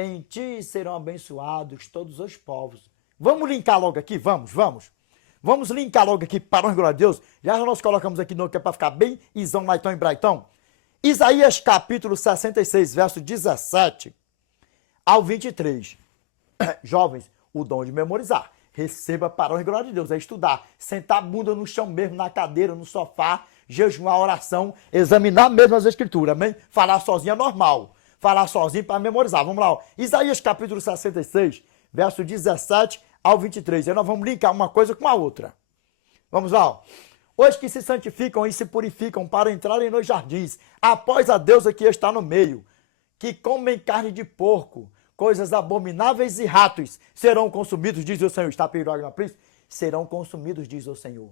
Em ti serão abençoados todos os povos. Vamos linkar logo aqui? Vamos. Vamos linkar logo aqui para a glória de Deus. Já nós colocamos aqui no que é para ficar bem isão, laitão e braitão. Isaías capítulo 66, verso 17 ao 23. Jovens, o dom de memorizar. Receba para a glória de Deus. É estudar. Sentar a bunda no chão mesmo, na cadeira, no sofá. Jejuar, oração. Examinar mesmo as escrituras. Amém? Falar sozinho é normal. Falar sozinho para memorizar. Vamos lá. Ó. Isaías capítulo 66, verso 17 ao 23. Aí nós vamos linkar uma coisa com a outra. Vamos lá. Ó. Os que se santificam e se purificam para entrarem nos jardins, após a deusa que está no meio, que comem carne de porco, coisas abomináveis e ratos, serão consumidos, diz o Senhor. Está perdoado na príncipe? Serão consumidos, diz o Senhor.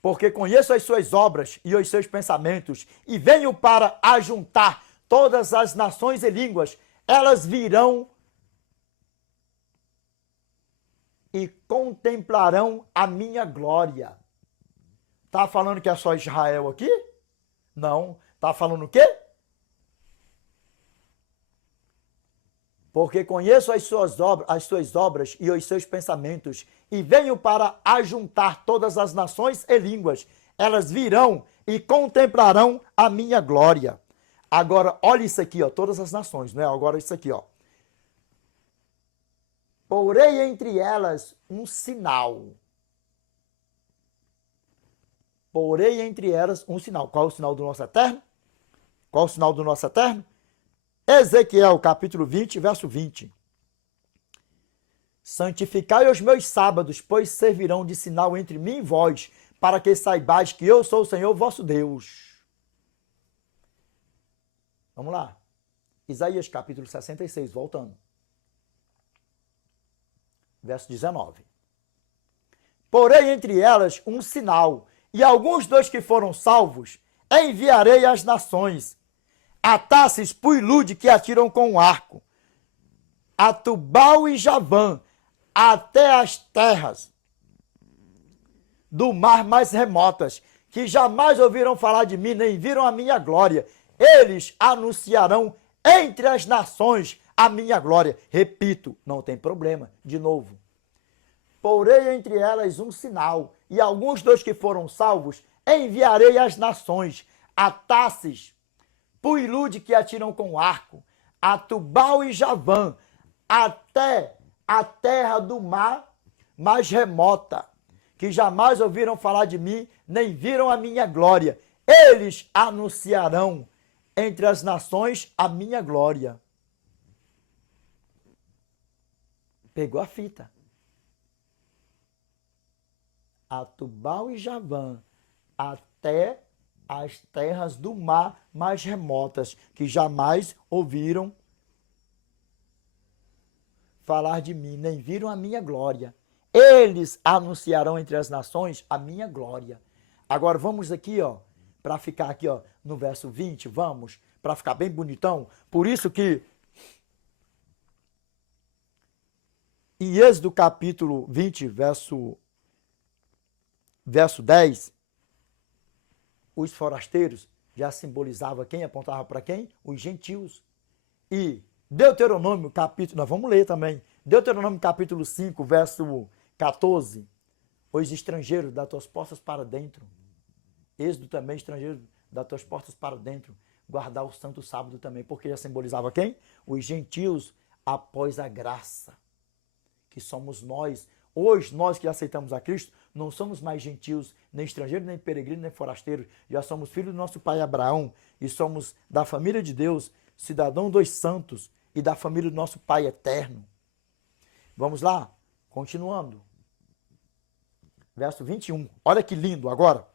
Porque conheço as suas obras e os seus pensamentos, e venho para ajuntar todas as nações e línguas, elas virão e contemplarão a minha glória. Tá falando que é só Israel aqui? Não. Tá falando o quê? Porque conheço as suas obras e os seus pensamentos, e venho para ajuntar todas as nações e línguas. Elas virão e contemplarão a minha glória. Agora, olha isso aqui, ó, todas as nações, né? Agora isso aqui, ó. Porei entre elas um sinal. Porei entre elas um sinal. Qual é o sinal do nosso eterno? Qual é o sinal do nosso eterno? Ezequiel, capítulo 20, verso 20. Santificai os meus sábados, pois servirão de sinal entre mim e vós, para que saibais que eu sou o Senhor vosso Deus. Vamos lá. Isaías, capítulo 66, voltando. Verso 19. Porém entre elas um sinal, e alguns dos que foram salvos enviarei às nações, a Tarsis, Puilude, que atiram com um arco, a Tubal e Javã, até as terras do mar mais remotas, que jamais ouviram falar de mim, nem viram a minha glória. Eles anunciarão entre as nações a minha glória. Repito, não tem problema. De novo. Porei entre elas um sinal, e alguns dos que foram salvos enviarei às nações, a Tarsis, Puilude, que atiram com arco, a Tubal e Javã, até a terra do mar mais remota, que jamais ouviram falar de mim, nem viram a minha glória. Eles anunciarão entre as nações a minha glória. Pegou a fita. A Tubal e Javã, até as terras do mar mais remotas, que jamais ouviram falar de mim, nem viram a minha glória. Eles anunciarão entre as nações a minha glória. Agora vamos aqui, ó, para ficar aqui, ó, no verso 20, vamos, para ficar bem bonitão. Por isso que em Êxodo capítulo 20, verso 10, os forasteiros já simbolizavam quem, apontava para quem? Os gentios. E Deuteronômio capítulo, nós vamos ler também, Deuteronômio capítulo 5, verso 14, os estrangeiros das tuas portas para dentro. Êxodo também, estrangeiros das tuas portas para dentro. Guardar o santo sábado também, porque já simbolizava quem? Os gentios após a graça, que somos nós. Hoje, nós que aceitamos a Cristo, não somos mais gentios, nem estrangeiros, nem peregrinos, nem forasteiros. Já somos filhos do nosso pai Abraão e somos da família de Deus, cidadão dos santos e da família do nosso Pai eterno. Vamos lá, continuando. Verso 21, olha que lindo agora.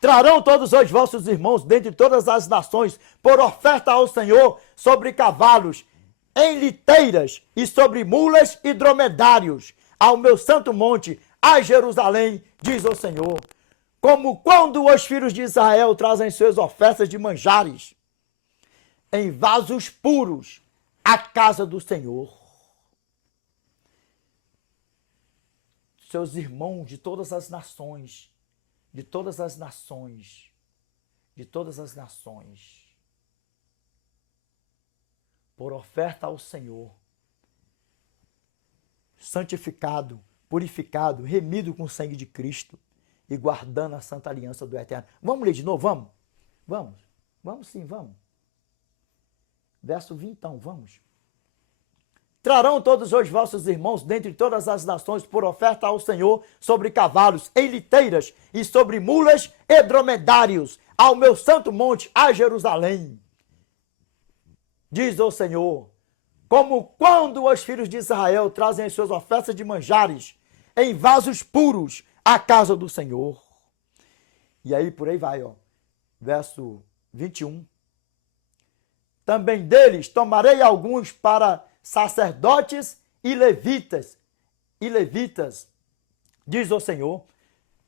Trarão todos os vossos irmãos dentre todas as nações por oferta ao Senhor sobre cavalos, em liteiras e sobre mulas e dromedários, ao meu santo monte, a Jerusalém, diz o Senhor. Como quando os filhos de Israel trazem suas ofertas de manjares em vasos puros à casa do Senhor. Seus irmãos de todas as nações, de todas as nações, de todas as nações, por oferta ao Senhor, santificado, purificado, remido com o sangue de Cristo e guardando a santa aliança do Eterno. Vamos ler de novo? Vamos? Vamos? Vamos sim, vamos. Verso 20, então, vamos. Trarão todos os vossos irmãos dentre todas as nações por oferta ao Senhor sobre cavalos em liteiras e sobre mulas e dromedários ao meu santo monte, a Jerusalém. Diz o Senhor, como quando os filhos de Israel trazem as suas ofertas de manjares em vasos puros à casa do Senhor. E aí por aí vai, ó. Verso 21. Também deles tomarei alguns para sacerdotes e levitas, diz o Senhor.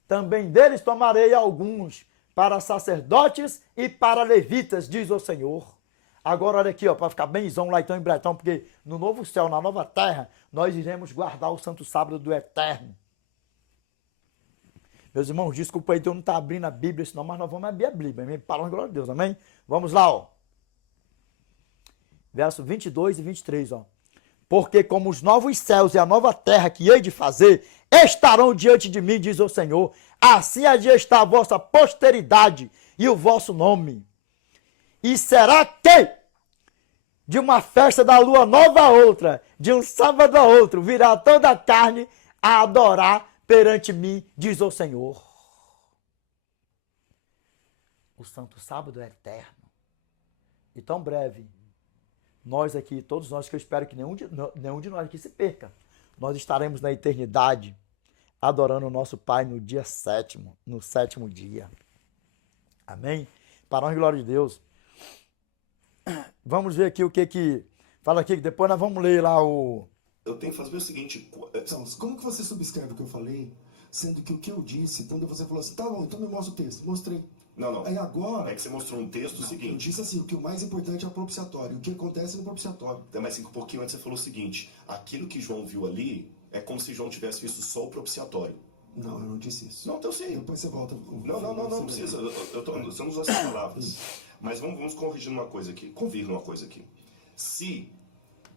Também deles tomarei alguns para sacerdotes e para levitas, diz o Senhor. Agora olha aqui, ó, para ficar bem lá então em Bretão, porque no novo céu, na nova terra, nós iremos guardar o santo sábado do Eterno. Meus irmãos, desculpa aí, eu não estou abrindo a Bíblia, senão, mas nós vamos abrir a Bíblia, amém? Para a glória de Deus, amém? Vamos lá, ó. Verso 22 e 23, ó. Porque como os novos céus e a nova terra que hei de fazer estarão diante de mim, diz o Senhor, assim há de estar a vossa posteridade e o vosso nome. E será que de uma festa da lua nova a outra, de um sábado a outro, virá toda a carne a adorar perante mim, diz o Senhor. O santo sábado é eterno. E tão breve, nós aqui, todos nós, que eu espero que nenhum de nós aqui se perca, nós estaremos na eternidade adorando o nosso Pai no dia sétimo, no sétimo dia. Amém? Para a glória de Deus. Vamos ver aqui o que fala aqui, que depois nós vamos ler lá o... Eu tenho que fazer o seguinte... Então, como que você subscreve o que eu falei, sendo que o que eu disse, quando você falou assim, tá bom, então me mostra o texto. Mostrei. Não. Aí agora... É que você mostrou um texto seguinte... Eu disse assim, o que o mais importante é o propiciatório, o que acontece no propiciatório. Mas um pouquinho antes você falou o seguinte, aquilo que João viu ali é como se João tivesse visto só o propiciatório. Não, eu não disse isso. Não, eu sei. Depois você volta. Não precisa. Você não usou essas palavras. Mas vamos corrigir uma coisa aqui. Convir numa coisa aqui. Se...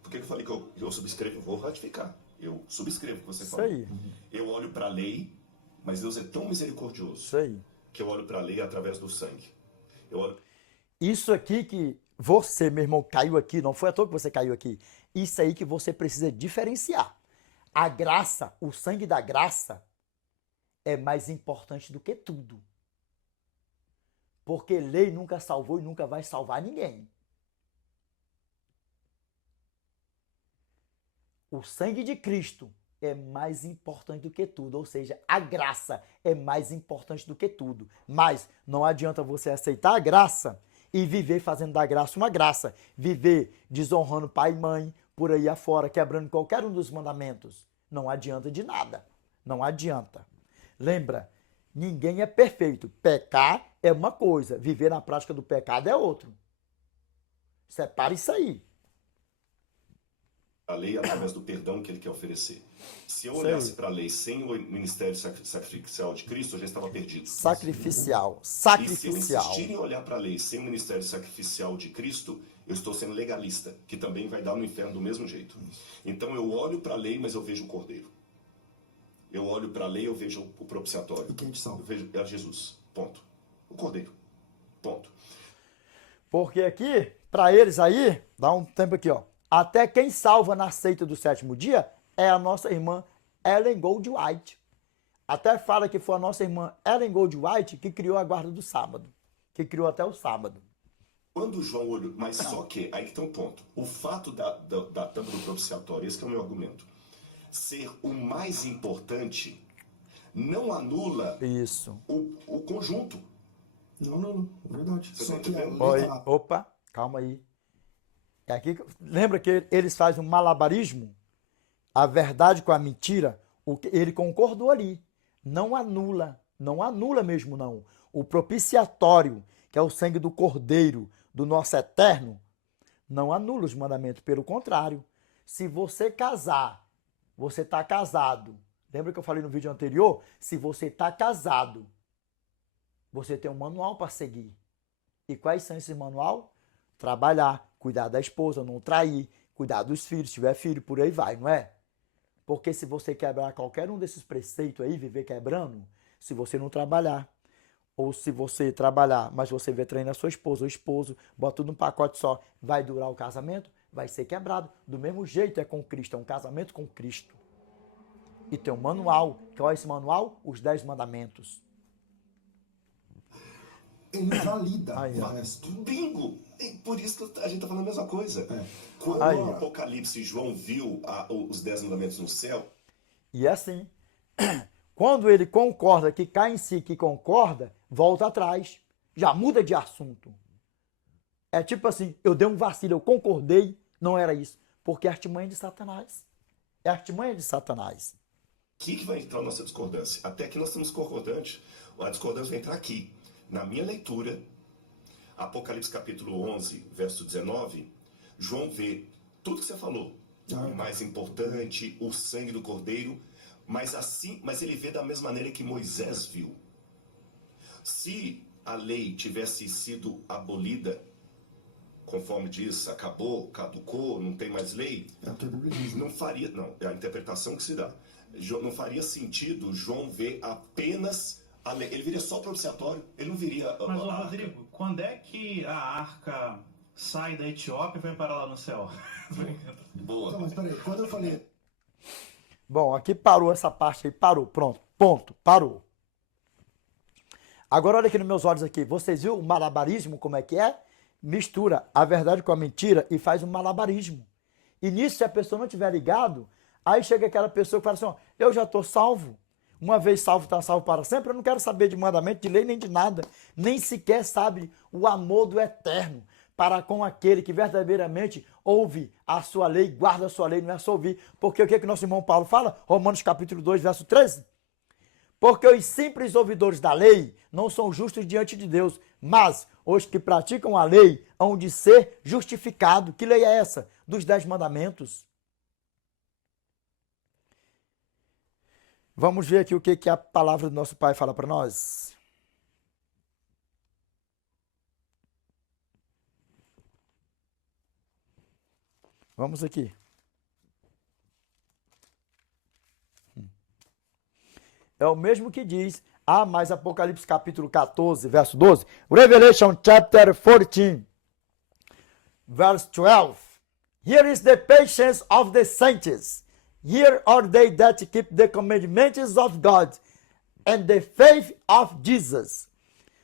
Por que eu falei que eu subscrevo? Eu vou ratificar. Eu subscrevo o que você falou. Isso aí. Eu olho para a lei, mas Deus é tão misericordioso. Isso aí. Que eu olho para a lei através do sangue. Eu olho... Isso aqui que você, meu irmão, caiu aqui, não foi à toa que você caiu aqui. Isso aí que você precisa diferenciar. A graça, o sangue da graça, é mais importante do que tudo. Porque lei nunca salvou e nunca vai salvar ninguém. O sangue de Cristo é mais importante do que tudo, ou seja, a graça é mais importante do que tudo. Mas não adianta você aceitar a graça e viver fazendo da graça uma graça, viver desonrando pai e mãe por aí afora, quebrando qualquer um dos mandamentos. Não adianta de nada, não adianta. Lembra, ninguém é perfeito. Pecar é uma coisa, viver na prática do pecado é outro. Separa isso aí. A lei através do perdão que ele quer oferecer. Se eu olhasse para a lei sem o ministério sacrificial de Cristo, eu já estava perdido. Sacrificial. E se eu insistir em olhar para a lei sem o ministério sacrificial de Cristo, eu estou sendo legalista, que também vai dar no inferno do mesmo jeito. Então eu olho para a lei, mas eu vejo o Cordeiro. Eu olho para a lei, eu vejo o propiciatório. E quem te salva? Eu vejo Jesus. Ponto. O Cordeiro. Ponto. Porque aqui, para eles aí, dá um tempo aqui, ó. Até quem salva na seita do sétimo dia é a nossa irmã Ellen Goldwhite. Até fala que foi a nossa irmã Ellen Goldwhite que criou a guarda do sábado. Que criou até o sábado. Quando João olhou... Mas só que, aí que tem um ponto. O fato da tampa do propiciatório, esse que é o meu argumento, ser o mais importante, não anula Isso. o conjunto. Não, verdade. Você Só tá que a entendendo? lei Oi, tá lá. opa, calma aí. É aqui, lembra que eles fazem um malabarismo? A verdade com a mentira, ele concordou ali. Não anula mesmo não. O propiciatório, que é o sangue do Cordeiro, do nosso Eterno, não anula os mandamentos. Pelo contrário, se você casar, você está casado. Lembra que eu falei no vídeo anterior? Se você está casado, você tem um manual para seguir. E quais são esses manual? trabalhar, cuidar da esposa, não trair, cuidar dos filhos, se tiver filho, por aí vai, não é? Porque se você quebrar qualquer um desses preceitos aí, viver quebrando, se você não trabalhar, ou se você trabalhar, mas você vê traindo a sua esposa ou esposo, bota tudo num pacote só, vai durar o casamento? Vai ser quebrado. Do mesmo jeito é com Cristo, é um casamento com Cristo. E tem um manual. Qual é esse manual? Os 10 mandamentos. Ele valida Aí, o ó. resto. Bingo! E por isso que a gente tá falando a mesma coisa. É. Quando Aí, no ó. Apocalipse João viu os 10 mandamentos no céu, E é assim. Quando ele concorda, que cai em si, que concorda, volta atrás. Já muda de assunto. É tipo assim, eu dei um vacilo, eu concordei, não era isso. Porque é artimanha de Satanás. É artimanha de Satanás. o que vai entrar a nossa discordância? Até que nós estamos concordantes. A discordância vai entrar aqui. Na minha leitura, Apocalipse capítulo 11, verso 19, João vê tudo que você falou. O mais importante, o sangue do cordeiro, mas ele vê da mesma maneira que Moisés viu. Se a lei tivesse sido abolida, conforme diz, acabou, caducou, não tem mais lei, É o que a Bíblia diz. não faria, não, é a interpretação que se dá. Não faria sentido João ver apenas a lei. Ele viria só propiciatório, ele não viria Mas, ô a arca. Rodrigo, quando é que a arca sai da Etiópia e vai parar lá no céu? Boa. Não, mas peraí, quando eu falei Bom, aqui parou essa parte aí, parou, pronto, ponto, parou. Agora olha aqui nos meus olhos aqui, vocês viram o malabarismo como é que é? Mistura a verdade com a mentira e faz um malabarismo. E nisso, se a pessoa não tiver ligado, aí chega aquela pessoa que fala assim, ó, eu já estou salvo. Uma vez salvo, está salvo para sempre. Eu não quero saber de mandamento, de lei, nem de nada. Nem sequer sabe o amor do eterno para com aquele que verdadeiramente ouve a sua lei, guarda a sua lei, não é só ouvir. Porque o que nosso irmão Paulo fala? Romanos capítulo 2, verso 13. Porque os simples ouvidores da lei não são justos diante de Deus, mas os que praticam a lei hão de ser justificados. Que lei é essa? Dos 10 mandamentos. Vamos ver aqui o que a palavra do nosso Pai fala para nós. Vamos aqui. É o mesmo que diz, mas Apocalipse capítulo 14, verso 12. Revelation chapter 14, verse 12. Here is the patience of the saints. Here are they that keep the commandments of God and the faith of Jesus.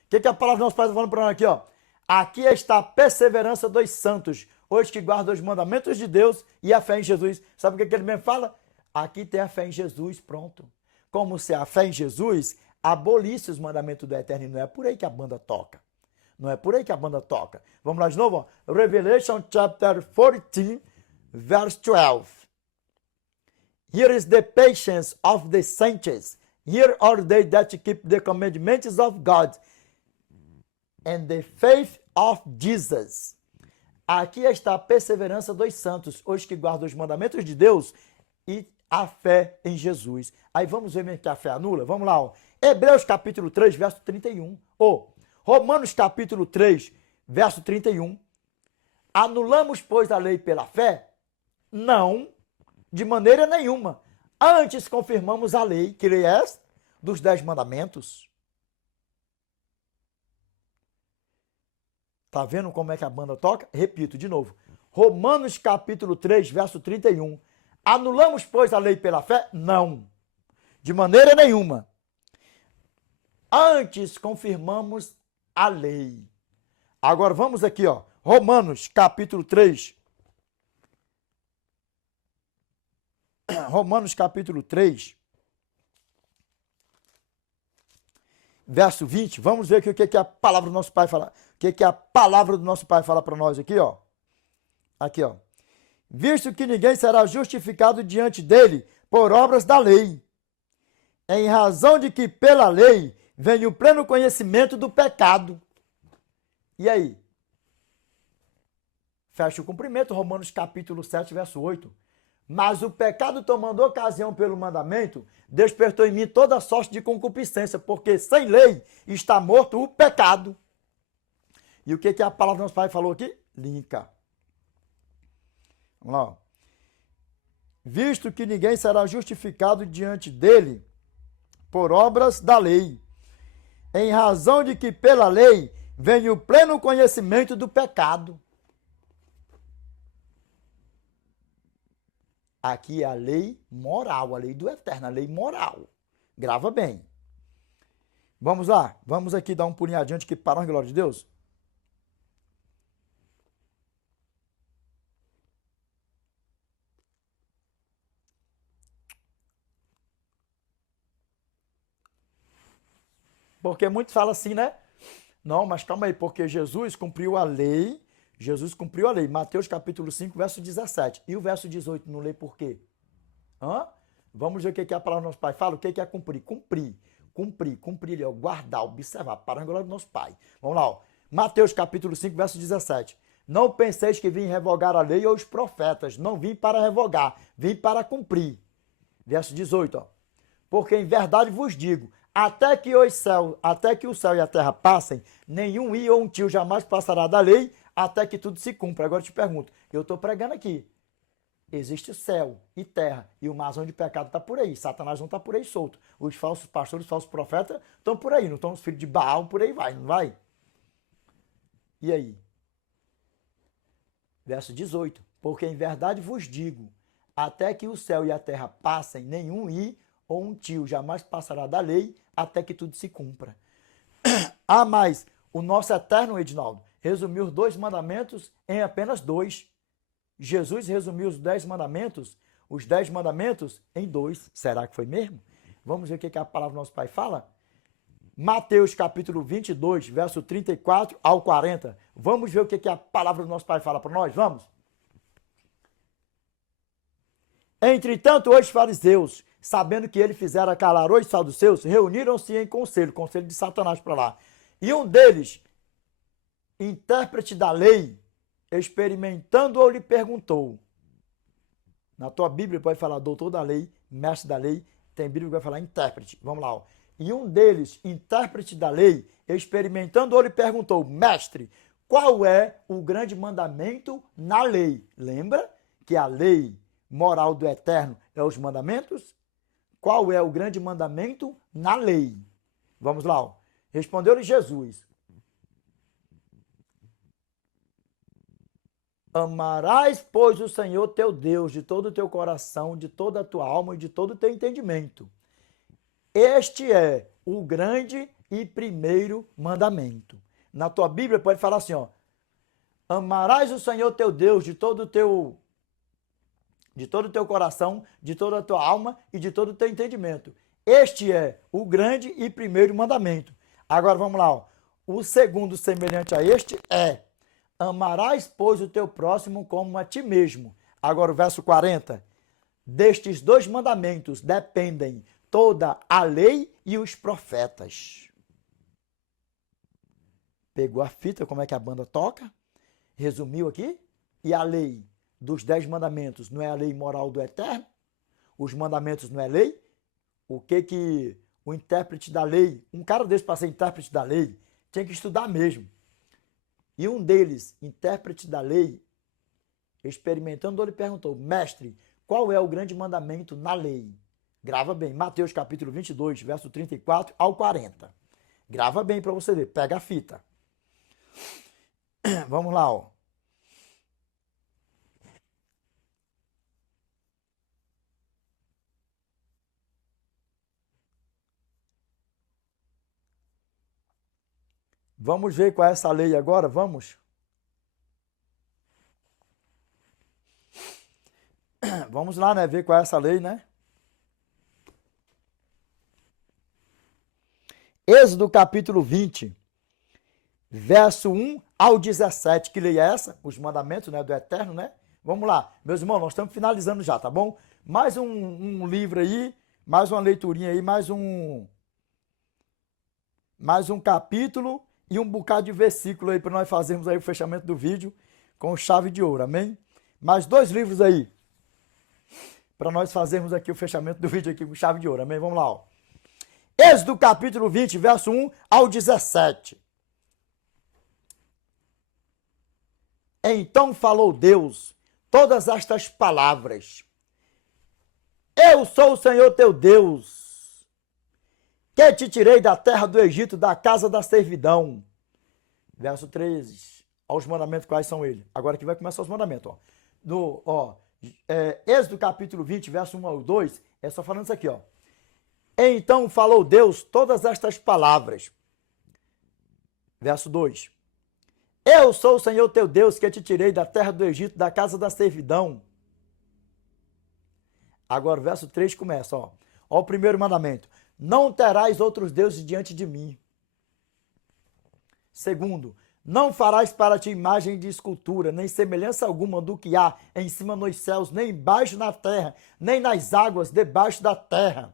O que a palavra do nosso Pai está falando para nós aqui, ó? Aqui está a perseverança dos santos, os que guardam os mandamentos de Deus e a fé em Jesus. Sabe o que ele mesmo fala? Aqui tem a fé em Jesus, pronto. Como se a fé em Jesus abolisse os mandamentos do Eterno. E não é por aí que a banda toca. Não é por aí que a banda toca. Vamos lá de novo? Ó. Revelation chapter 14, verse 12. Here is the patience of the saints. Here are they that keep the commandments of God and the faith of Jesus. Aqui está a perseverança dos santos, os que guardam os mandamentos de Deus e a fé em Jesus. Aí vamos ver mesmo que a fé anula? Vamos lá, ó. Hebreus capítulo 3, verso 31. Ou Romanos capítulo 3, verso 31. Anulamos, pois, a lei pela fé? Não, de maneira nenhuma. Antes confirmamos a lei, que lei é essa? Dos 10 mandamentos. Tá vendo como é que a banda toca? Repito de novo. Romanos capítulo 3, verso 31. Anulamos, pois, a lei pela fé? Não, de maneira nenhuma. Antes confirmamos a lei. Agora vamos aqui, ó. Romanos capítulo 3. Romanos capítulo 3. Verso 20. Vamos ver aqui o que a palavra do nosso Pai fala. O que a palavra do nosso Pai fala para nós aqui, ó. Aqui, ó. Visto que ninguém será justificado diante dele por obras da lei, em razão de que pela lei vem o pleno conhecimento do pecado. E aí? Fecha o cumprimento, Romanos capítulo 7, verso 8. Mas o pecado, tomando ocasião pelo mandamento, despertou em mim toda sorte de concupiscência, porque sem lei está morto o pecado. E o que a palavra do nosso Pai falou aqui? linka. Vamos lá. Ó. Visto que ninguém será justificado diante dele por obras da lei, em razão de que pela lei vem o pleno conhecimento do pecado. Aqui é a lei moral, a lei do eterno, a lei moral. Grava bem. Vamos lá, vamos aqui dar um pulinho adiante aqui para a glória de Deus. Porque muitos falam assim, né? Não, mas calma aí, porque Jesus cumpriu a lei. Jesus cumpriu a lei. Mateus capítulo 5, verso 17. E o verso 18 não lê por quê? Hã? Vamos ver o que a palavra do nosso Pai fala. O que é cumprir? Cumprir, ó, guardar, observar, para a glória do nosso Pai. Vamos lá, ó. Mateus capítulo 5, verso 17. Não penseis que vim revogar a lei ou os profetas. Não vim para revogar, vim para cumprir. Verso 18, ó. Porque em verdade vos digo, até que o céu e a terra passem, nenhum i ou um tio jamais passará da lei, até que tudo se cumpra. Agora eu te pergunto, eu estou pregando aqui. Existe céu e terra, e uma razão de pecado está por aí. Satanás não está por aí solto. Os falsos pastores, os falsos profetas estão por aí, não estão os filhos de Baal, por aí vai, não vai? E aí? Verso 18. Porque em verdade vos digo, até que o céu e a terra passem, nenhum i ou um tio jamais passará da lei, até que tudo se cumpra. Ah, mas o nosso eterno Edinaldo resumiu os 2 mandamentos em apenas 2. Jesus resumiu os 10 mandamentos em 2. Será que foi mesmo? Vamos ver o que a palavra do nosso Pai fala? Mateus capítulo 22, verso 34 ao 40. Vamos ver o que a palavra do nosso Pai fala para nós? Vamos? Entretanto, os fariseus, sabendo que ele fizera calar os saduceus, reuniram-se em conselho de Satanás para lá. E um deles, intérprete da lei, experimentando-o, lhe perguntou. Na tua Bíblia pode falar doutor da lei, mestre da lei, tem Bíblia que vai falar intérprete. Vamos lá. Ó. E um deles, intérprete da lei, experimentando-o, lhe perguntou, mestre, qual é o grande mandamento na lei? Lembra que a lei moral do eterno é os mandamentos? Qual é o grande mandamento na lei? Vamos lá. Ó. Respondeu-lhe Jesus. Amarás, pois, o Senhor teu Deus de todo o teu coração, de toda a tua alma e de todo o teu entendimento. Este é o grande e primeiro mandamento. Na tua Bíblia pode falar assim, ó. Amarás o Senhor teu Deus de todo o teu coração, de toda a tua alma e de todo o teu entendimento. Este é o grande e primeiro mandamento. Agora vamos lá. Ó. O segundo semelhante a este é: amarás, pois, o teu próximo como a ti mesmo. Agora o verso 40. Destes 2 mandamentos dependem toda a lei e os profetas. Pegou a fita, como é que a banda toca? Resumiu aqui? E a lei dos 10 mandamentos não é a lei moral do eterno? Os mandamentos não é lei? O que o intérprete da lei, um cara desse para ser intérprete da lei, tinha que estudar mesmo. E um deles, intérprete da lei, experimentando, ele perguntou, mestre, qual é o grande mandamento na lei? Grava bem, Mateus capítulo 22, verso 34 ao 40. Grava bem para você ver, pega a fita. Vamos lá, ó. Vamos ver qual é essa lei agora, vamos? Vamos lá, né? Ver qual é essa lei, né? Êxodo capítulo 20, verso 1 ao 17. Que lei é essa? Os mandamentos, né, do Eterno, né? Vamos lá. Meus irmãos, nós estamos finalizando já, tá bom? Mais um livro aí, mais uma leiturinha aí, mais um capítulo e um bocado de versículo aí para nós fazermos aí o fechamento do vídeo com chave de ouro, amém? Mais 2 livros aí para nós fazermos aqui o fechamento do vídeo aqui com chave de ouro, amém? Vamos lá, ó. Êxodo capítulo 20, verso 1 ao 17. Então falou Deus todas estas palavras. Eu sou o Senhor teu Deus, que te tirei da terra do Egito, da casa da servidão. Verso 13. Olha os mandamentos, quais são eles. Agora aqui vai começar os mandamentos. Êxodo capítulo 20, verso 1 ao 2, é só falando isso aqui. Então falou Deus todas estas palavras. Verso 2. Eu sou o Senhor teu Deus, que te tirei da terra do Egito, da casa da servidão. Agora o verso 3 começa. Ó o primeiro mandamento. Não terás outros deuses diante de mim. Segundo, não farás para ti imagem de escultura, nem semelhança alguma do que há em cima nos céus, nem embaixo na terra, nem nas águas debaixo da terra.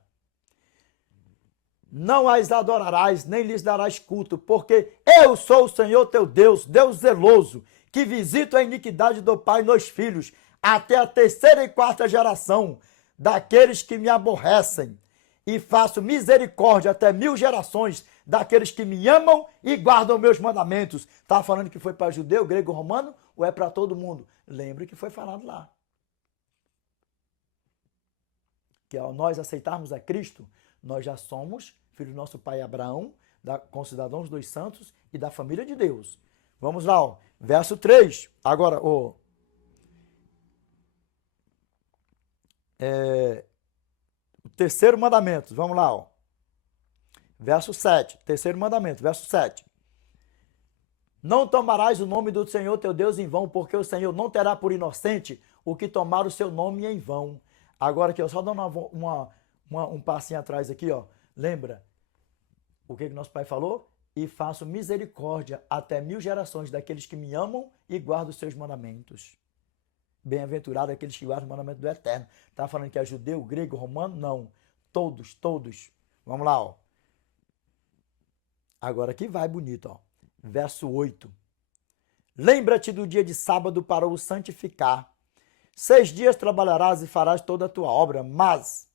Não as adorarás, nem lhes darás culto, porque eu sou o Senhor teu Deus, Deus zeloso, que visito a iniquidade do pai nos filhos, até a terceira e quarta geração daqueles que me aborrecem, e faço misericórdia até 1000 gerações daqueles que me amam e guardam meus mandamentos. Está falando que foi para judeu, grego, romano, ou é para todo mundo? Lembre que foi falado lá. Que ao nós aceitarmos a Cristo, nós já somos filhos do nosso pai Abraão, concidadãos dos santos e da família de Deus. Vamos lá, verso 3. Agora, o terceiro mandamento, vamos lá, verso 7, terceiro mandamento, verso 7. Não tomarás o nome do Senhor teu Deus em vão, porque o Senhor não terá por inocente o que tomar o seu nome em vão. Agora aqui, só dando um passinho atrás aqui, lembra o que nosso pai falou? E faço misericórdia até 1000 gerações daqueles que me amam e guardam os seus mandamentos. Bem-aventurado aqueles que guardam o mandamento do Eterno. Está falando que é judeu, grego, romano? Não. Todos. Vamos lá, Agora aqui vai bonito, Verso 8. Lembra-te do dia de sábado para o santificar. 6 dias trabalharás e farás toda a tua obra, mas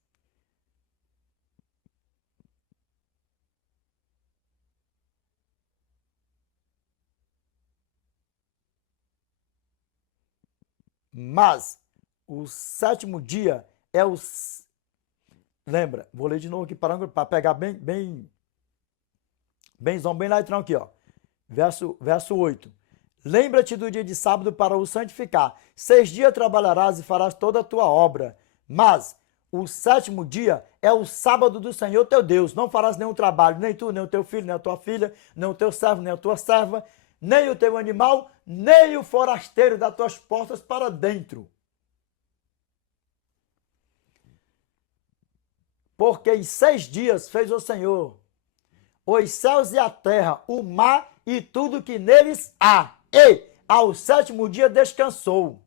o sétimo dia é o... Lembra, vou ler de novo aqui para pegar bem letrão aqui, Verso 8. Lembra-te do dia de sábado para o santificar. 6 dias trabalharás e farás toda a tua obra, mas o sétimo dia é o sábado do Senhor teu Deus. Não farás nenhum trabalho, nem tu, nem o teu filho, nem a tua filha, nem o teu servo, nem a tua serva, nem o teu animal, nem o forasteiro das tuas portas para dentro. Porque em 6 dias fez o Senhor os céus e a terra, o mar e tudo que neles há. E ao sétimo dia descansou.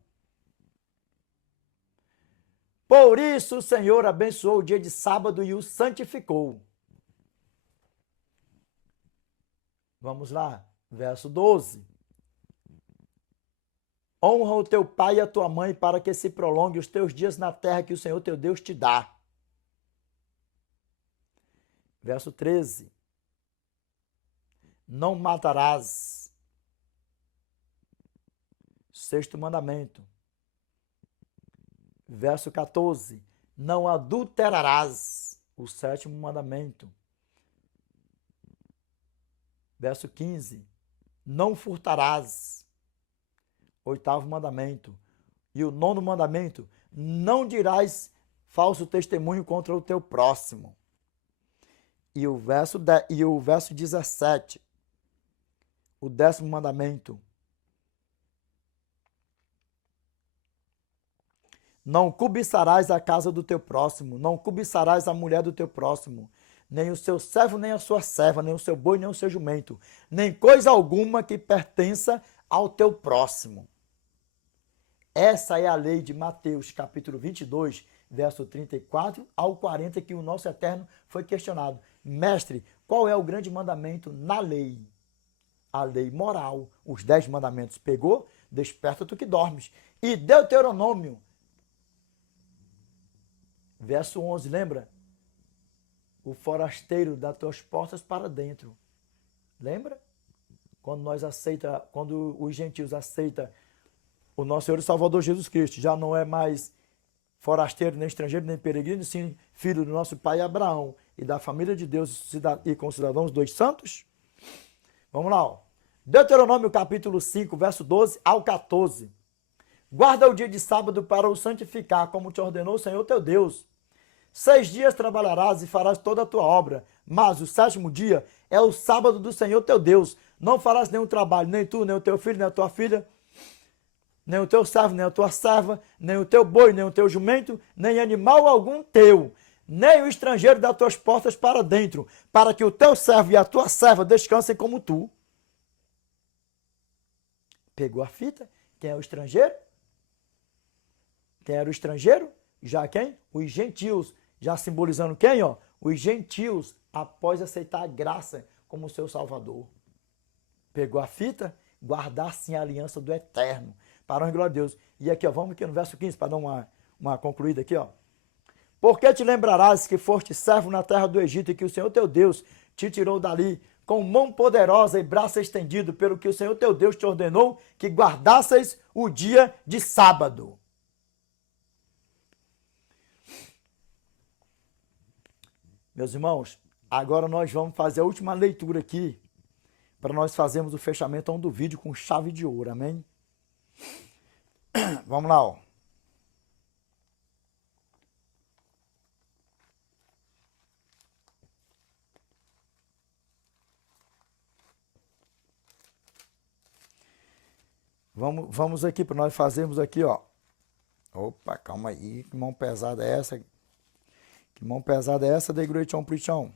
Por isso o Senhor abençoou o dia de sábado e o santificou. Vamos lá, verso 12. Honra o teu pai e a tua mãe para que se prolongue os teus dias na terra que o Senhor teu Deus te dá. Verso 13. Não matarás. 6º mandamento. Verso 14. Não adulterarás. O 7º mandamento. Verso 15. Não furtarás. 8º mandamento. E o 9º mandamento. Não dirás falso testemunho contra o teu próximo. E o verso 17. O 10º mandamento. Não cobiçarás a casa do teu próximo, não cobiçarás a mulher do teu próximo, nem o seu servo, nem a sua serva, nem o seu boi, nem o seu jumento, nem coisa alguma que pertença ao teu próximo. Essa é a lei de Mateus, capítulo 22, verso 34 ao 40, que o nosso Eterno foi questionado. Mestre, qual é o grande mandamento na lei? A lei moral, os 10 mandamentos. Pegou? Desperta tu que dormes. E Deuteronômio, verso 11, lembra? O forasteiro das tuas portas para dentro. Lembra? Quando os gentios aceitam o nosso Senhor e Salvador Jesus Cristo já não é mais forasteiro, nem estrangeiro, nem peregrino, sim filho do nosso pai Abraão e da família de Deus e concidadãos dos santos? Vamos lá, ó. Deuteronômio capítulo 5, verso 12 ao 14. Guarda o dia de sábado para o santificar, como te ordenou o Senhor teu Deus. 6 dias trabalharás e farás toda a tua obra, mas o 7º dia é o sábado do Senhor teu Deus. Não farás nenhum trabalho, nem tu, nem o teu filho, nem a tua filha, nem o teu servo, nem a tua serva, nem o teu boi, nem o teu jumento, nem animal algum teu, nem o estrangeiro das tuas portas para dentro, para que o teu servo e a tua serva descansem como tu. Pegou a fita? Quem é o estrangeiro? Quem era o estrangeiro? Já quem? Os gentios. Já simbolizando quem? Ó? Os gentios, após aceitar a graça como seu salvador. Pegou a fita? Guardar sim a aliança do eterno. Para a glória de Deus. E aqui, ó, vamos aqui no verso 15, para dar uma concluída aqui, ó. Porque te lembrarás que foste servo na terra do Egito e que o Senhor teu Deus te tirou dali com mão poderosa e braço estendido, pelo que o Senhor teu Deus te ordenou que guardasseis o dia de sábado. Meus irmãos, agora nós vamos fazer a última leitura aqui, para nós fazermos o fechamento do vídeo com chave de ouro, amém? Vamos lá, ó. Vamos aqui para nós fazermos aqui, ó. Opa, calma aí, que mão pesada é essa? Que mão pesada é essa, de Gruichão Prichão?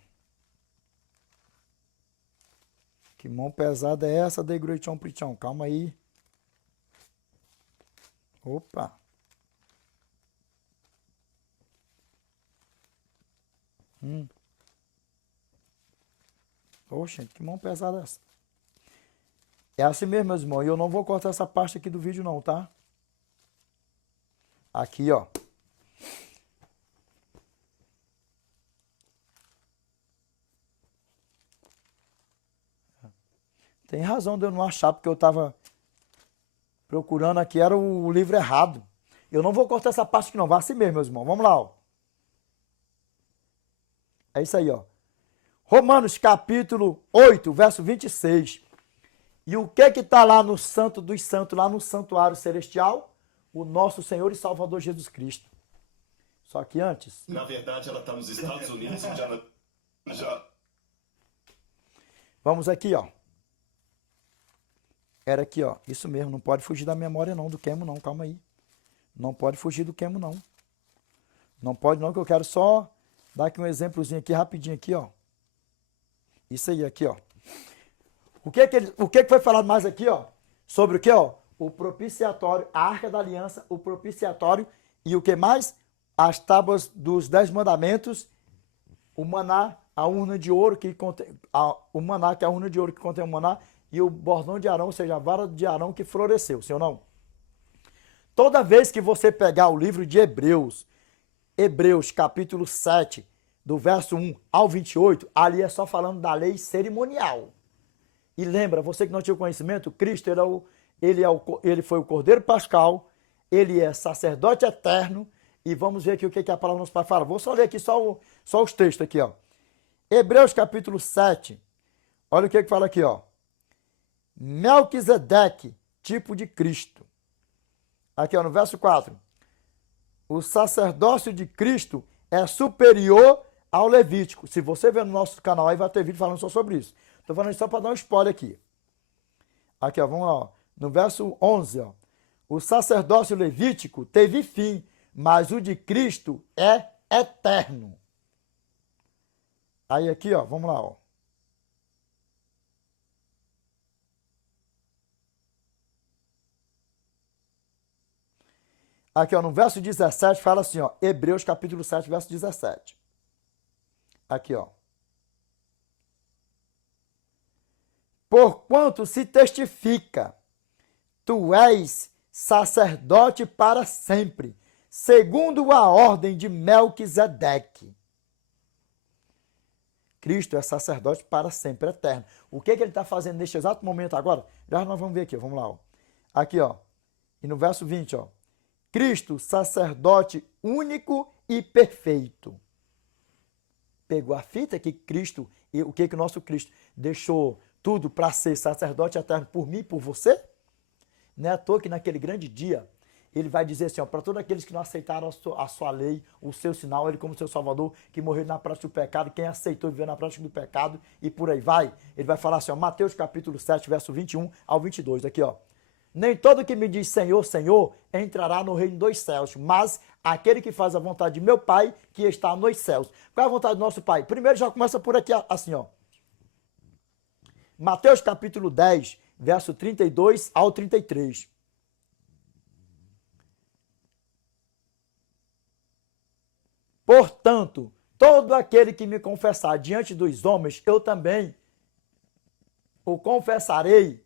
Que mão pesada é essa, de Gruichão Prichão? Calma aí. Opa. Oxe, que mão pesada é essa? É assim mesmo, meus irmãos. E eu não vou cortar essa parte aqui do vídeo não, tá? Aqui, ó. Tem razão de eu não achar, porque eu estava procurando aqui, era o livro errado. Eu não vou cortar essa parte aqui não, vai assim mesmo, meus irmãos. Vamos lá, ó. É isso aí, ó. Romanos capítulo 8, verso 26. E o que está lá no Santo dos Santos, lá no santuário celestial? O nosso Senhor e Salvador Jesus Cristo. Só que antes... Na verdade, ela está nos Estados Unidos e já... Vamos aqui, ó. Era aqui, ó. Isso mesmo, não pode fugir da memória não, do queimo não, calma aí. Não pode fugir do queimo não. Não pode não, que eu quero só dar aqui um exemplozinho aqui, rapidinho aqui, ó. Isso aí, aqui, ó. O que foi falado mais aqui, ó? Sobre o que, ó? O propiciatório, a Arca da Aliança, o propiciatório e o que mais? As tábuas dos 10 mandamentos, o maná, a urna de ouro que contém, o maná, que é a urna de ouro que contém o maná, e o bordão de Arão, ou seja, a vara de Arão que floresceu, sim ou não? Toda vez que você pegar o livro de Hebreus, capítulo 7, do verso 1 ao 28, ali é só falando da lei cerimonial. E lembra, você que não tinha conhecimento, Cristo ele foi o Cordeiro Pascal, ele é sacerdote eterno, e vamos ver aqui o que a palavra nos fala. Vou só ler aqui só os textos aqui, ó. Hebreus capítulo 7, olha o que fala aqui, ó. Melquisedeque, tipo de Cristo. Aqui, ó, no verso 4. O sacerdócio de Cristo é superior ao levítico. Se você ver no nosso canal aí, vai ter vídeo falando só sobre isso. Estou falando só para dar um spoiler aqui. Aqui, ó, vamos lá, ó. No verso 11, ó. O sacerdócio levítico teve fim, mas o de Cristo é eterno. Aí aqui, ó, vamos lá, ó. Aqui, ó, no verso 17, fala assim, ó, Hebreus capítulo 7, verso 17. Aqui, ó. Porquanto se testifica, tu és sacerdote para sempre, segundo a ordem de Melquisedeque. Cristo é sacerdote para sempre, eterno. O que ele está fazendo neste exato momento agora? Já nós vamos ver aqui, vamos lá. Ó. Aqui, ó. E no verso 20, ó. Cristo, sacerdote único e perfeito. Pegou a fita que Cristo, e o que o nosso Cristo deixou tudo para ser sacerdote eterno por mim e por você? Não é à toa que naquele grande dia, ele vai dizer assim, ó, para todos aqueles que não aceitaram a sua lei, o seu sinal, ele como seu salvador, que morreu na prática do pecado, quem aceitou viver na prática do pecado e por aí vai, ele vai falar assim, ó, Mateus capítulo 7, verso 21 ao 22, aqui, ó. Nem todo que me diz Senhor, Senhor, entrará no reino dos céus, mas aquele que faz a vontade de meu Pai, que está nos céus. Qual é a vontade do nosso Pai? Primeiro já começa por aqui, assim, ó. Mateus capítulo 10, verso 32 ao 33. Portanto, todo aquele que me confessar diante dos homens, eu também o confessarei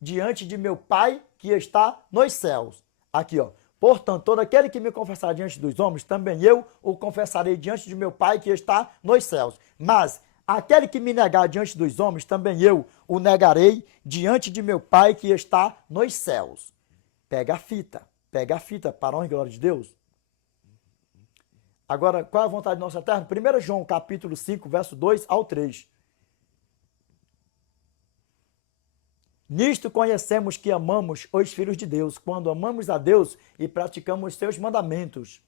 diante de meu Pai que está nos céus. Aqui, ó. Portanto, todo aquele que me confessar diante dos homens, também eu o confessarei diante de meu Pai que está nos céus. Mas aquele que me negar diante dos homens, também eu o negarei diante de meu Pai que está nos céus. Pega a fita, para a honra e glória de Deus. Agora, qual é a vontade do nosso eterno? 1 João, capítulo 5, verso 2 ao 3. Nisto conhecemos que amamos os filhos de Deus, quando amamos a Deus e praticamos os seus mandamentos.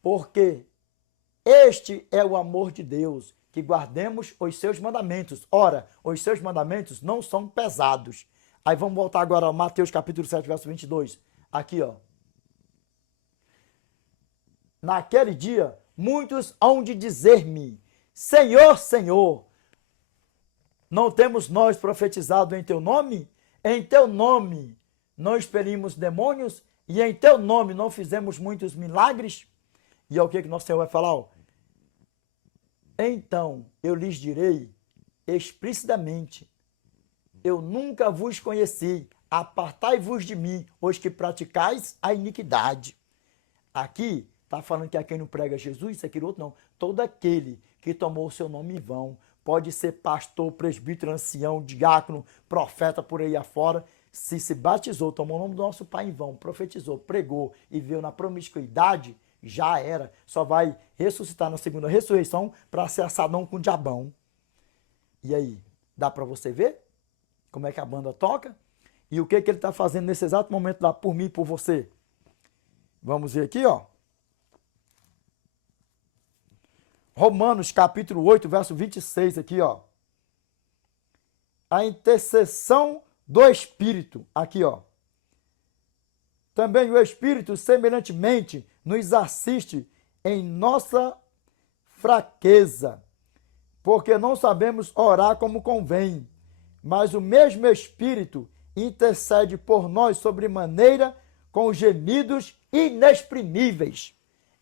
Porque este é o amor de Deus, que guardemos os seus mandamentos. Ora, os seus mandamentos não são pesados. Aí vamos voltar agora a Mateus capítulo 7, verso 22. Aqui, ó. Naquele dia, muitos hão de dizer-me, Senhor, Senhor, não temos nós profetizado em teu nome? Em teu nome não expelimos demônios? E em teu nome não fizemos muitos milagres? E é o que nosso Senhor vai falar? Ó. Então eu lhes direi explicitamente, eu nunca vos conheci, apartai-vos de mim, os que praticais a iniquidade. Aqui está falando que a quem não prega Jesus, isso, aquilo, outro, não. Todo aquele que tomou o seu nome em vão, pode ser pastor, presbítero, ancião, diácono, profeta por aí afora, se batizou, tomou o nome do nosso Pai em vão, profetizou, pregou e veio na promiscuidade, já era. Só vai ressuscitar na segunda ressurreição para ser assadão com o diabão. E aí, dá para você ver como é que a banda toca? E o que ele está fazendo nesse exato momento lá por mim e por você? Vamos ver aqui, ó. Romanos capítulo 8, verso 26 aqui, ó. A intercessão do Espírito, aqui, ó. Também o Espírito, semelhantemente, nos assiste em nossa fraqueza, porque não sabemos orar como convém, mas o mesmo Espírito intercede por nós sobremaneira com gemidos inexprimíveis.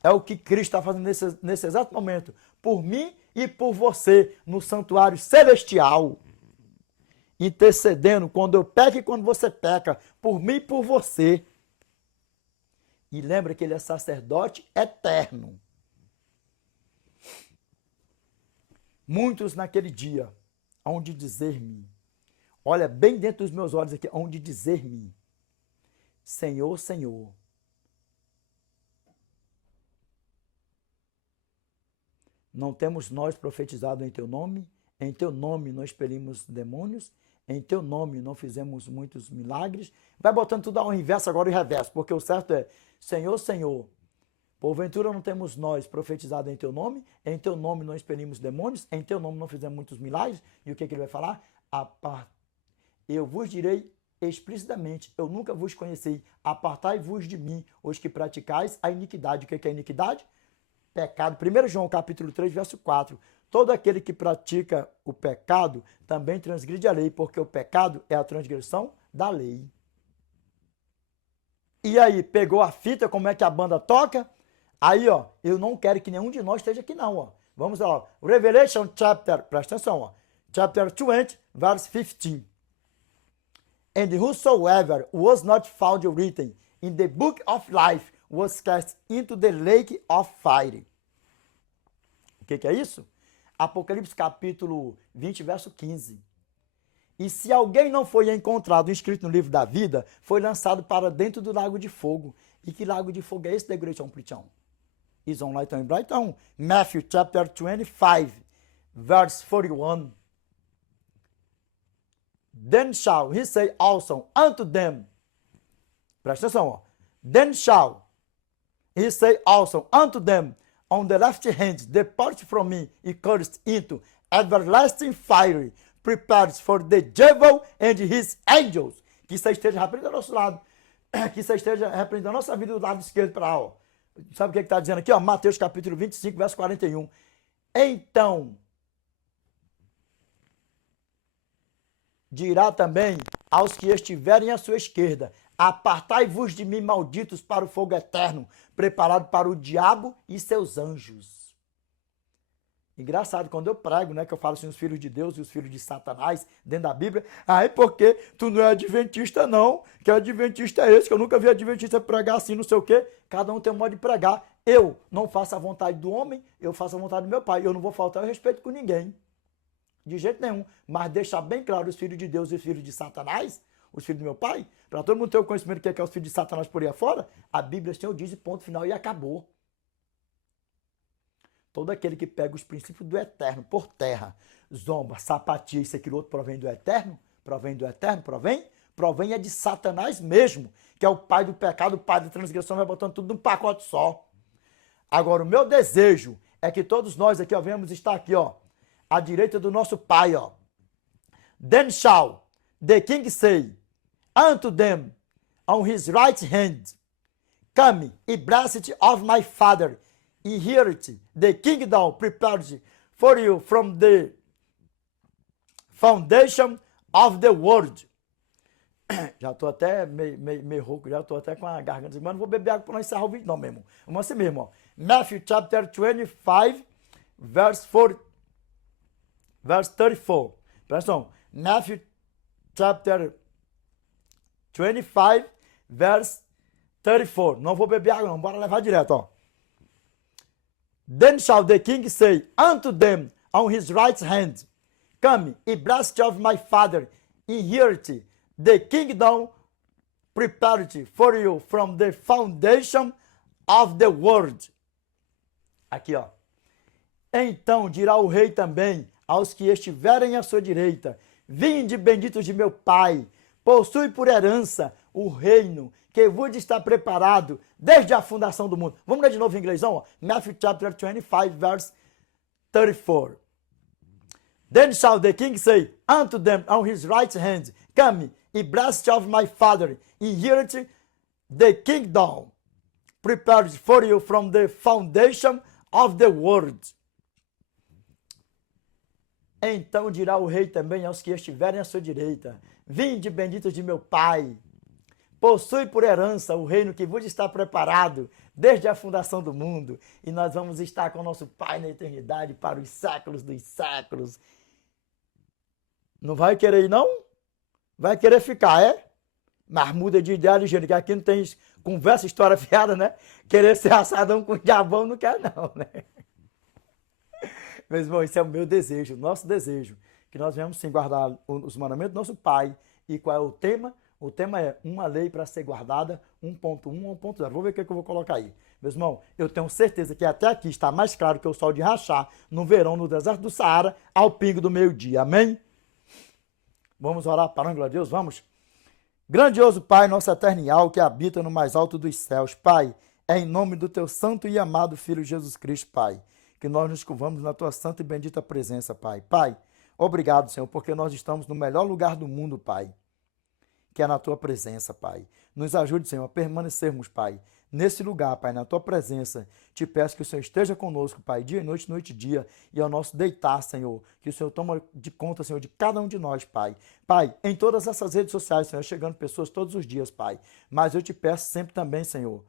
É o que Cristo está fazendo nesse exato momento, por mim e por você, no santuário celestial. Intercedendo quando eu peco e quando você peca, por mim e por você. E lembra que ele é sacerdote eterno. Muitos naquele dia hão de dizer-me, olha bem dentro dos meus olhos aqui, hão de dizer-me, Senhor, Senhor, não temos nós profetizado em teu nome não expelimos demônios, em teu nome não fizemos muitos milagres. Vai botando tudo ao inverso agora e reverso, porque o certo é, Senhor, Senhor, porventura não temos nós profetizado em teu nome não expelimos demônios, em teu nome não fizemos muitos milagres. E o que ele vai falar? Eu vos direi explicitamente, eu nunca vos conheci, apartai-vos de mim, os que praticais a iniquidade. O que é iniquidade? Pecado. 1 João capítulo 3, verso 4. Todo aquele que pratica o pecado também transgride a lei, porque o pecado é a transgressão da lei. E aí, pegou a fita, como é que a banda toca? Aí, ó, eu não quero que nenhum de nós esteja aqui não, ó. Vamos lá, ó. Revelation chapter, presta atenção, ó. Chapter 20, verse 15. And whosoever was not found written in the book of life was cast into the lake of fire. O que é isso? Apocalipse capítulo 20, verso 15. E se alguém não foi encontrado inscrito no livro da vida, foi lançado para dentro do lago de fogo. E que lago de fogo é esse, Degrechão Plichão? Ison lá então em Brighton. Matthew chapter 25, verse 41. Then shall he say also unto them. Presta atenção, ó. Then shall he say also unto them on the left hand, depart from me, ye cursed, into everlasting fire, prepared for the devil and his angels. Que isso esteja repreendendo ao nosso lado. Que isso esteja repreendendo a nossa vida do lado esquerdo para lá, ó. Sabe o que está dizendo aqui? Ó? Mateus capítulo 25, verso 41. Então, dirá também aos que estiverem à sua esquerda, apartai-vos de mim, malditos, para o fogo eterno, preparado para o diabo e seus anjos. Engraçado, quando eu prego, né, que eu falo assim, os filhos de Deus e os filhos de Satanás, dentro da Bíblia, aí porque tu não é adventista não, que adventista é esse, que eu nunca vi adventista pregar assim, não sei o quê, cada um tem um modo de pregar. Eu não faço a vontade do homem, eu faço a vontade do meu pai, eu não vou faltar o respeito com ninguém, de jeito nenhum, mas deixar bem claro os filhos de Deus e os filhos de Satanás, os filhos do meu pai, para todo mundo ter o conhecimento que é os filhos de Satanás por aí afora, a Bíblia Senhor diz ponto final e acabou. Todo aquele que pega os princípios do eterno por terra, zomba, sapatia, isso, aquilo outro, provém do eterno, provém é de Satanás mesmo, que é o pai do pecado, o pai da transgressão, vai botando tudo num pacote só. Agora, o meu desejo é que todos nós aqui, ó, venhamos estar aqui, ó, à direita do nosso pai, ó. Then shall the king say unto them on his right hand, come, ye blessed of my father, inherit the kingdom prepared for you from the foundation of the world. Já estou até meio rouco, já estou até com a garganta. Mas não vou beber água para não encerrar o vídeo não, meu irmão. Vamos assim mesmo, ó. Matthew chapter 25, verse 34. Presta atenção. Matthew chapter 25, verse 34. Não vou beber água não, bora levar direto, ó. Then shall the king say unto them on his right hand, come, ye blessed of my father, inherit the kingdom prepared for you from the foundation of the world. Aqui, ó. Então dirá o rei também aos que estiverem à sua direita, vinde benditos de meu pai, possui por herança o reino que vos está preparado desde a fundação do mundo. Vamos ler de novo em inglêsão, ó. Matthew chapter 25, verse 34. Then shall the king say unto them on his right hand, come, ye blessed of my father, inherit the kingdom prepared for you from the foundation of the world. Então dirá o rei também aos que estiverem à sua direita, vinde benditos de meu pai, possui por herança o reino que vos está preparado desde a fundação do mundo, e nós vamos estar com o nosso Pai na eternidade para os séculos dos séculos. Não vai querer ir, não? Vai querer ficar, é? Mas muda de ideia ligeiro, que aqui não tem conversa, história fiada, né? Querer ser assadão com o diabão não quer não, né? Meus irmãos, esse é o meu desejo, o nosso desejo, que nós venhamos sim guardar os mandamentos do nosso Pai. E qual é o tema? O tema é uma lei para ser guardada, 1.1 ou 1.0. Vou ver o que eu vou colocar aí. Meus irmãos, eu tenho certeza que até aqui está mais claro que o sol de rachar no verão, no deserto do Saara, ao pingo do meio-dia. Amém? Vamos orar para a glória de Deus? Vamos? Grandioso Pai, nosso eternial, que habita no mais alto dos céus. Pai, é em nome do teu santo e amado Filho Jesus Cristo, Pai, que nós nos curvamos na tua santa e bendita presença, Pai. Pai, obrigado, Senhor, porque nós estamos no melhor lugar do mundo, Pai, que é na tua presença, Pai. Nos ajude, Senhor, a permanecermos, Pai, nesse lugar, Pai, na tua presença. Te peço que o Senhor esteja conosco, Pai, dia e noite, noite e dia, e ao nosso deitar, Senhor, que o Senhor toma de conta, Senhor, de cada um de nós, Pai. Pai, em todas essas redes sociais, Senhor, chegando pessoas todos os dias, Pai, mas eu te peço sempre também, Senhor,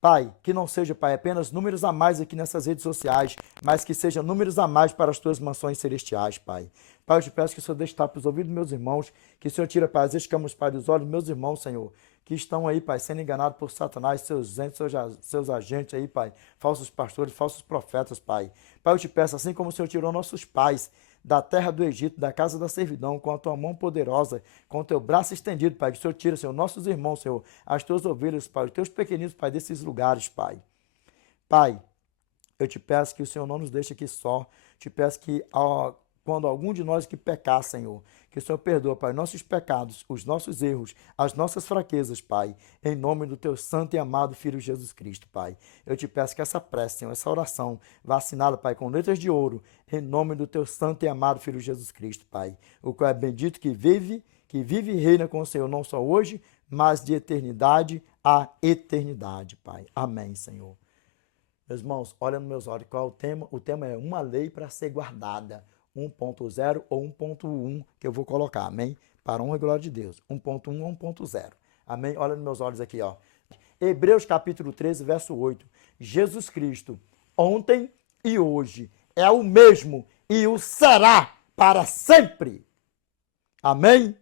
Pai, que não seja, Pai, apenas números a mais aqui nessas redes sociais, mas que seja números a mais para as tuas mansões celestiais, Pai. Pai, eu te peço que o Senhor deixe estar para os ouvidos dos meus irmãos, que o Senhor tira, Pai, as escamas, Pai, dos olhos dos meus irmãos, Senhor, que estão aí, Pai, sendo enganados por Satanás, seus agentes aí, Pai, falsos pastores, falsos profetas, Pai. Pai, eu te peço, assim como o Senhor tirou nossos pais da terra do Egito, da casa da servidão, com a tua mão poderosa, com o teu braço estendido, Pai, que o Senhor tira, Senhor, nossos irmãos, Senhor, as tuas ovelhas, Pai, os teus pequeninos, Pai, desses lugares, Pai. Pai, eu te peço que o Senhor não nos deixe aqui só, te peço que quando algum de nós que pecar, Senhor, que o Senhor perdoa, Pai, nossos pecados, os nossos erros, as nossas fraquezas, Pai, em nome do teu santo e amado Filho Jesus Cristo, Pai. Eu te peço que essa prece, Senhor, essa oração, vacinada, Pai, com letras de ouro, em nome do teu santo e amado Filho Jesus Cristo, Pai, o qual é bendito que vive e reina com o Senhor, não só hoje, mas de eternidade a eternidade, Pai. Amém, Senhor. Meus irmãos, olha nos meus olhos, qual é o tema? O tema é uma lei para ser guardada. 1.0 ou 1.1 que eu vou colocar, amém? Para honra e glória de Deus. 1.1 ou 1.0. Amém? Olha nos meus olhos aqui, ó. Hebreus capítulo 13, verso 8. Jesus Cristo, ontem e hoje, é o mesmo e o será para sempre. Amém?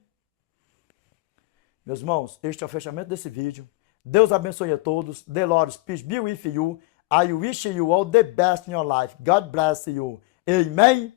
Meus irmãos, este é o fechamento desse vídeo. Deus abençoe a todos. The Lord peace be with you. I wish you all the best in your life. God bless you. Amen.